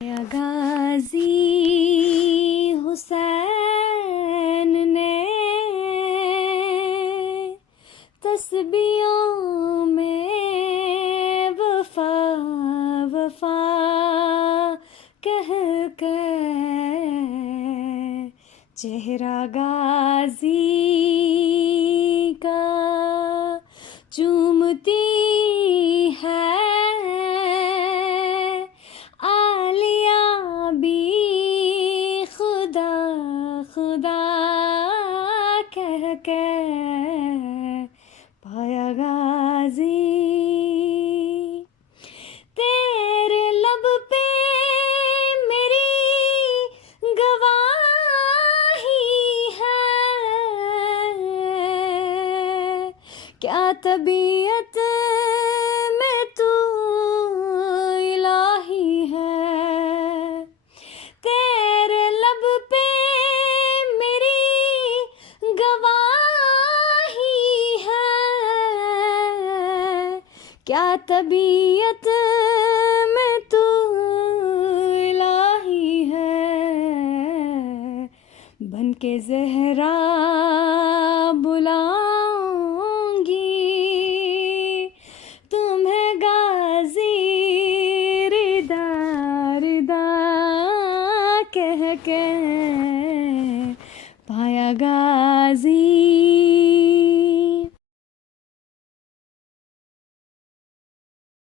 या गाजी हुसैन ने तस्बीहों में वफा वफा कह कर चेहरा गाजी का चूमती है आलिया भी खुदा खुदा कह के पाया गाजी। तेरे लब पे मेरी गवाही है, क्या तबीयत में तू इलाही है। तेरे लब पे मेरी गवाही है, क्या तबीयत में तू इलाही है। बन के ज़हरा बुलाऊंगी तुम्हें गाजी रिदा रिदा कह के।